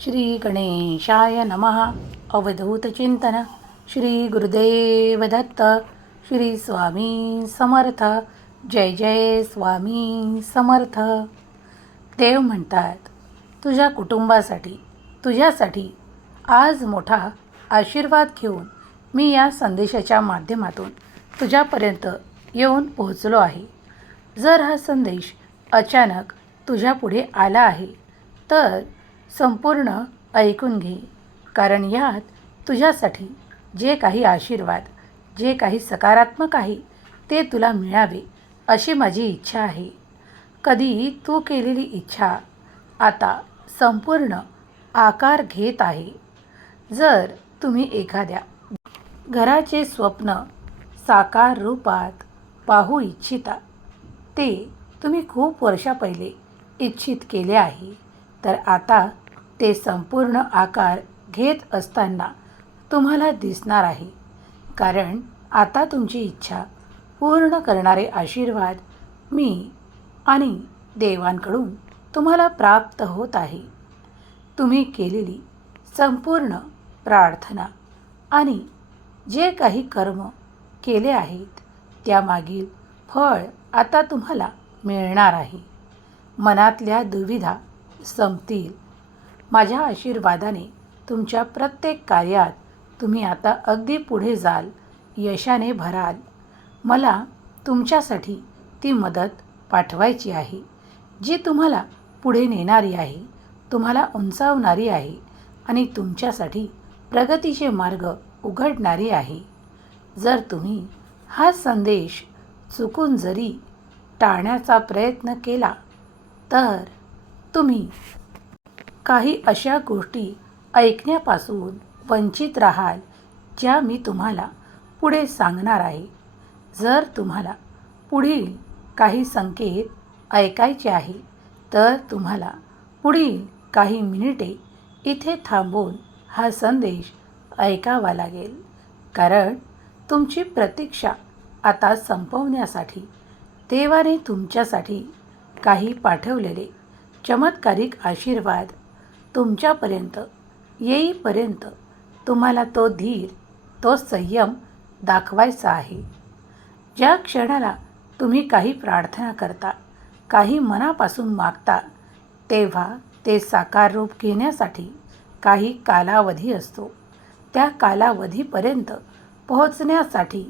श्री गणेशाय नमः अवधूतचिंतन श्री गुरुदेव दत्त. श्री स्वामी समर्थ. जय जय स्वामी समर्थ. देव म्हणतात तुझ्या कुटुंबासाठी तुझ्यासाठी आज मोठा आशीर्वाद घेऊन मी या संदेशाच्या माध्यमातून तुझ्यापर्यंत येऊन पोहोचलो आहे. जर हा संदेश अचानक तुझ्यापुढे आला आहे तर संपूर्ण ऐकून घे. कारण यात तुझ्यासाठी जे काही आशीर्वाद जे काही सकारात्मक आहे ते तुला मिळावे अशी माझी इच्छा आहे. कधी तू केलेली इच्छा आता संपूर्ण आकार घेत आहे. जर तुम्ही एखाद्या घराचे स्वप्न साकार रूपात पाहू इच्छिता ते तुम्ही खूप वर्षा पहिले इच्छित केले आहे. तर आता ते संपूर्ण आकार घेत असताना तुम्हाला दिसणार आहे. कारण आता तुमची इच्छा पूर्ण करणारे आशीर्वाद मी आणि देवांकडून तुम्हाला प्राप्त होत आहे. तुम्ही केलेली संपूर्ण प्रार्थना आणि जे काही कर्म केले आहेत त्यामागील फळ आता तुम्हाला मिळणार आहे. मनातल्या दुविधा संपतील. माझ्या आशीर्वादाने तुमच्या प्रत्येक कार्यात तुम्ही आता अगदी पुढे जाल यशाने भराल. मला तुमच्यासाठी ती मदत पाठवायची आहे जी तुम्हाला पुढे नेणारी आहे तुम्हाला उंचावणारी आहे आणि तुमच्यासाठी प्रगतीचे मार्ग उघडणारी आहे. जर तुम्ही हा संदेश चुकून जरी टाळण्याचा प्रयत्न केला तर तुम्ही काही अशा गोष्टी ऐकण्यापासून वंचित राहाल ज्या मी तुम्हाला पुढे सांगणार आहे. जर तुम्हाला पुढील काही संकेत ऐकायचे आहे तर तुम्हाला पुढील काही मिनिटे इथे थांबून हा संदेश ऐकावा लागेल. कारण तुमची प्रतीक्षा आता संपवण्यासाठी देवाने तुमच्यासाठी काही पाठवलेले चमत्कारिक आशीर्वाद तुमच्यापर्यंत येईपर्यंत तुम्हाला तो धीर तो संयम दाखवायचा आहे. ज्या क्षणाला तुम्ही काही प्रार्थना करता काही मनापासून मागता तेव्हा ते साकार रूप घेण्यासाठी काही कालावधी असतो. त्या कालावधीपर्यंत पोहोचण्यासाठी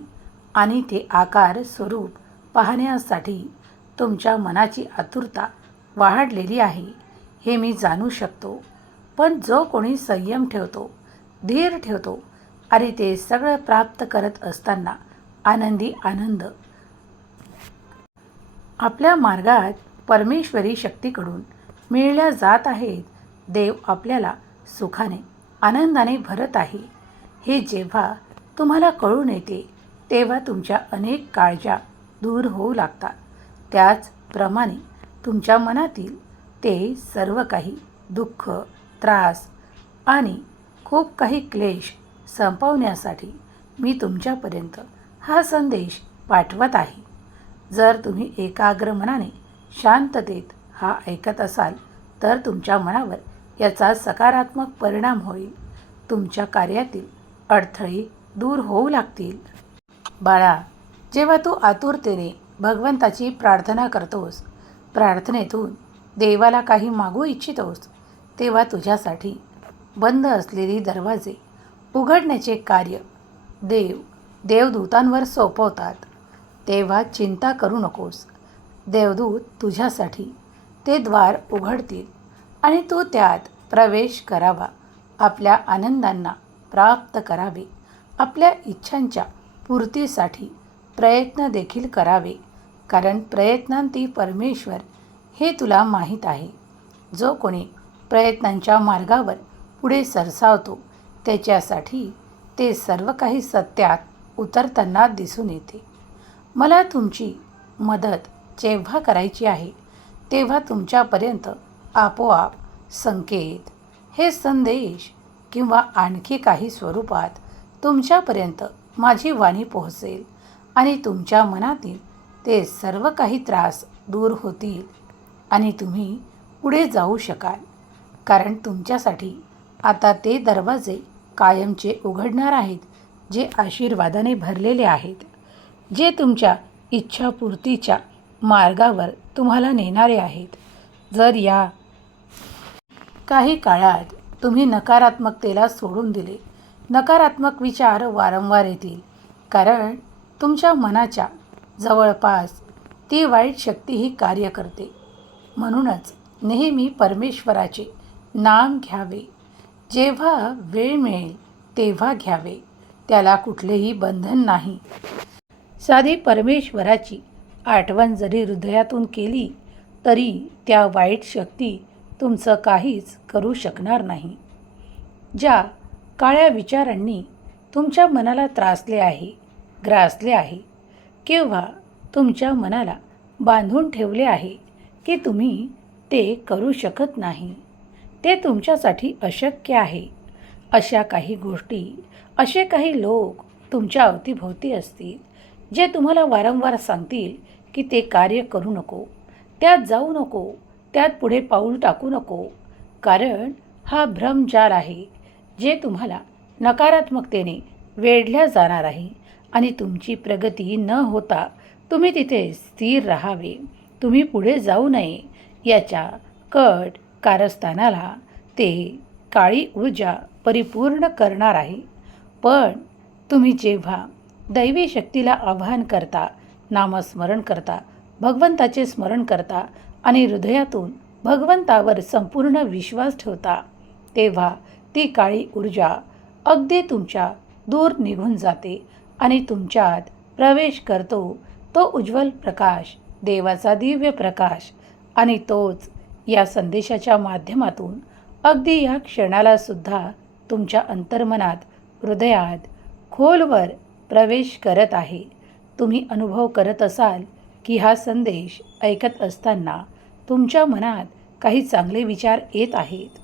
आणि ते आकार स्वरूप पाहण्यासाठी तुमच्या मनाची आतुरता वाढलेली आहे हे मी जाणू शकतो. पण जो कोणी संयम ठेवतो धीर ठेवतो आणि ते सगळं प्राप्त करत असताना आनंदी आनंद. आपल्या मार्गात परमेश्वरी शक्तीकडून मिळल्या जात आहेत देव आपल्याला सुखाने आनंदाने भरत आहे. हे जेव्हा तुम्हाला कळून येते तेव्हा तुमच्या अनेक काळजा दूर होऊ लागतात. त्याचप्रमाणे तुमच्या मनातील ते सर्व काही दुःख त्रास आणि खूप काही क्लेश संपवण्यासाठी मी तुमच्यापर्यंत हा संदेश पाठवत आहे. जर तुम्ही एकाग्र मनाने शांततेत हा ऐकत असाल तर तुमच्या मनावर याचा सकारात्मक परिणाम होईल. तुमच्या कार्यातील अडथळे दूर होऊ लागतील. बाळा जेव्हा तू आतुरतेने भगवंताची प्रार्थना करतोस प्रार्थनेतून देवाला काही मागू इच्छितोस तेव्हा तुझ्यासाठी बंद असलेली दरवाजे उघडण्याचे कार्य देव देवदूतांवर सोपवतात. तेव्हा चिंता करू नकोस. देवदूत तुझ्यासाठी ते द्वार उघडतील आणि तू त्यात प्रवेश करावा. आपल्या आनंदांना प्राप्त करावे. आपल्या इच्छांच्या पूर्तीसाठी प्रयत्न देखील करावे. कारण प्रयत्नांती परमेश्वर हे तुला माहीत आहे. जो कोणी प्रयत्नांच्या मार्गावर पुढे सरसावतो. त्याच्यासाठी ते सर्व काही सत्यात उतरताना दिसून येते. मला तुमची मदत जेव्हा करायची आहे तेव्हा तुमच्यापर्यंत आपोआप संकेत हे संदेश किंवा आणखी काही स्वरूपात तुमच्यापर्यंत माझी वाणी पोहोचेल आणि तुमच्या मनातील ते सर्व काही त्रास दूर होतील आणि तुम्ही पुढे जाऊ शकाल. कारण तुमच्यासाठी आता ते दरवाजे कायमचे उघडणार आहेत जे आशीर्वादाने भरलेले आहेत जे तुमच्या इच्छापूर्तीच्या मार्गावर तुम्हाला नेणारे आहेत. जर या काही काळात तुम्ही नकारात्मकतेला सोडून दिले नकारात्मक विचार वारंवार येतील कारण तुमच्या मनाच्या जवळपास ती वाईट शक्ती ही कार्य करते. म्हणूनच नेहमी परमेश्वराचे नाम घ्यावे. जेव्हा वेळ मिळेल तेव्हा घ्यावे. त्याला कुठलेही बंधन नाही. साधी परमेश्वराची आठवण जरी हृदयातून केली तरी त्या वाईट शक्ती तुमचं काहीच करू शकणार नाही. ज्या काळ्या विचारांनी तुमच्या मनाला त्रासले आहे ग्रासले आहे किंवा तुमच्या मनाला बांधून ठेवले आहे की तुम्ही ते करू शकत नाही. ते तुमच्यासाठी अशक्य आहे. अशा काही गोष्टी असे काही लोक तुमच्या अवतीभोवती असतील जे तुम्हाला वारंवार सांगतील की ते कार्य करू नको त्यात जाऊ नको त्यात पुढे पाऊल टाकू नको. कारण हा भ्रमजाल आहे जे तुम्हाला नकारात्मकतेने वेढल्या जाणार आहे आणि तुमची प्रगती न होता तुम्ही तिथे स्थिर राहावे तुम्ही पुढे जाऊ नये याच्या कट कारस्थानाला ते काळी ऊर्जा परिपूर्ण करणार आहे. पण तुम्ही जेव्हा दैवी शक्तीला आवाहन करता नामस्मरण करता भगवंताचे स्मरण करता आणि हृदयातून भगवंतावर संपूर्ण विश्वास ठेवता तेव्हा ती काळी ऊर्जा अगदी तुमच्या दूर निघून जाते आणि तुमच्यात प्रवेश करतो. तो उज्ज्वल प्रकाश देवाचा दिव्य प्रकाश आणि तोच या संदेशाच्या माध्यमातून अगदी या क्षणाला सुद्धा तुमच्या अंतर्मनात हृदयात खोलवर प्रवेश करत आहे. तुम्ही अनुभव करत असाल की हा संदेश ऐकत असताना तुमच्या मनात काही चांगले विचार येत आहेत.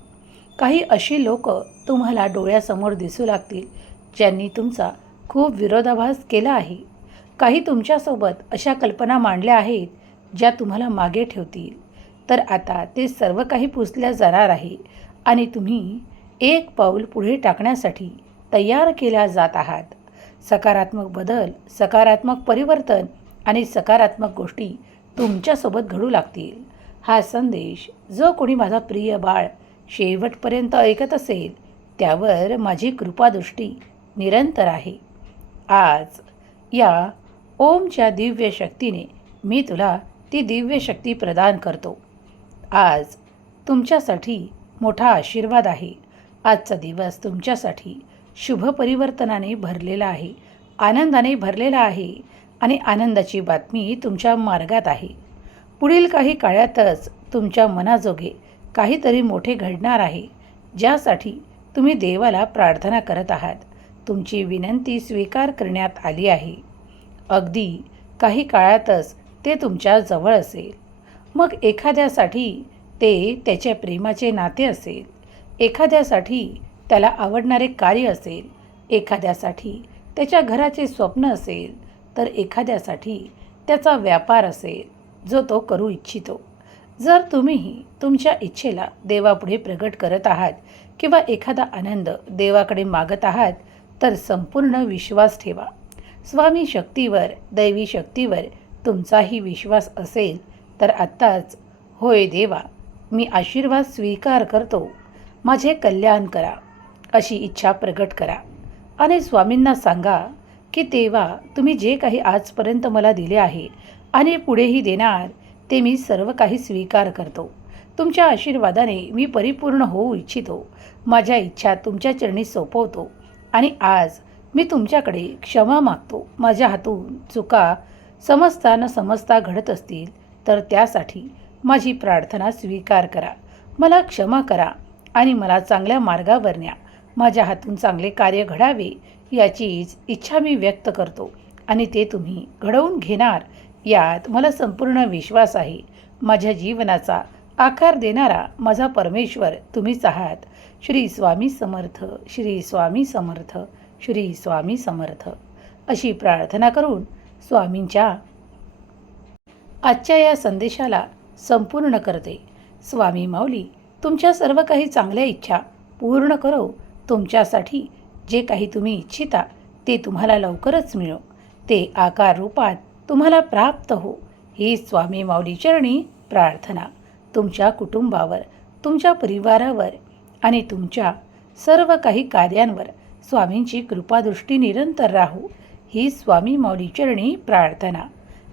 काही अशी लोक तुम्हाला डोळ्यासमोर दिसू लागतील ज्यांनी तुमचा खूप विरोधाभास केला आहे. काही तुमच्यासोबत अशा कल्पना मांडल्या आहेत ज्या तुम्हाला मागे ठेवतील. तर आता ते सर्व काही पुसल्या जाणार आहे आणि तुम्ही एक पाऊल पुढे टाकण्यासाठी तयार केल्या जात आहात. सकारात्मक बदल सकारात्मक परिवर्तन आणि सकारात्मक गोष्टी तुमच्यासोबत घडू लागतील. हा संदेश जो कोणी माझा प्रिय बाळ शेवटपर्यंत ऐकत असेल त्यावर माझी कृपादृष्टी निरंतर आहे. आज या ओमच्या दिव्य शक्तीने मी तुला ती दिव्य शक्ती प्रदान करतो. आज तुमच्यासाठी मोठा आशीर्वाद आहे. आजचा दिवस तुमच्यासाठी शुभ परिवर्तनाने भरलेला आहे. आनंदाने भरलेला आहे आणि आनंदाची बातमी तुमच्या मार्गात आहे. पुढील काही काळातच तुमच्या मनाजोगे काहीतरी मोठे घडणार आहे ज्यासाठी तुम्ही देवाला प्रार्थना करत आहात. तुमची विनंती स्वीकार करण्यात आली आहे. अगदी काही काळातच ते तुमच्या जवळ असेल. मग एखाद्यासाठी ते त्याच्या प्रेमाचे नाते असेल. एखाद्यासाठी त्याला आवडणारे कार्य असेल. एखाद्यासाठी त्याच्या घराचे स्वप्न असेल. तर एखाद्यासाठी त्याचा व्यापार असेल जो तो करू इच्छितो. जर तुम्हीही तुमच्या इच्छेला देवापुढे प्रगट करत आहात किंवा एखादा आनंद देवाकडे मागत आहात तर संपूर्ण विश्वास ठेवा. स्वामी शक्तीवर दैवी शक्तीवर तुमचाही विश्वास असेल तर आत्ताच होय देवा मी आशीर्वाद स्वीकार करतो. माझे कल्याण करा अशी इच्छा प्रगट करा. आणि स्वामींना सांगा की तेव्हा तुम्ही जे काही आजपर्यंत मला दिले आहे आणि पुढेही देणार ते मी सर्व काही स्वीकार करतो. तुमच्या आशीर्वादाने मी परिपूर्ण होऊ इच्छितो. माझ्या इच्छा तुमच्या चरणी सोपवतो. आणि आज मी तुमच्याकडे क्षमा मागतो. माझ्या हातून चुका समजता न समजता घडत असतील तर त्यासाठी माझी प्रार्थना स्वीकार करा. मला क्षमा करा आणि मला चांगल्या मार्गावर न्या. माझ्या हातून चांगले कार्य घडावे याचीच इच्छा मी व्यक्त करतो आणि ते तुम्ही घडवून घेणार यात मला संपूर्ण विश्वास आहे. माझ्या जीवनाचा आकार देणारा माझा परमेश्वर तुम्हीच आहात. श्री स्वामी समर्थ श्री स्वामी समर्थ श्री स्वामी समर्थ. अशी प्रार्थना करून स्वामींच्या आजच्या या संदेशाला संपूर्ण करते. स्वामी माऊली तुमच्या सर्व काही चांगल्या इच्छा पूर्ण करो. तुमच्यासाठी जे काही तुम्ही इच्छिता ते तुम्हाला लवकरच मिळो. ते आकार रूपात तुम्हाला प्राप्त हो. ही स्वामी माऊली चरणी प्रार्थना तुमच्या कुटुंबावर तुमच्या परिवारावर आणि तुमच्या सर्व काही कार्यांवर स्वामींची कृपादृष्टी निरंतर राहू. ही स्वामी माऊली चरणी प्रार्थना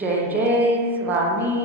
जय जय स्वामी.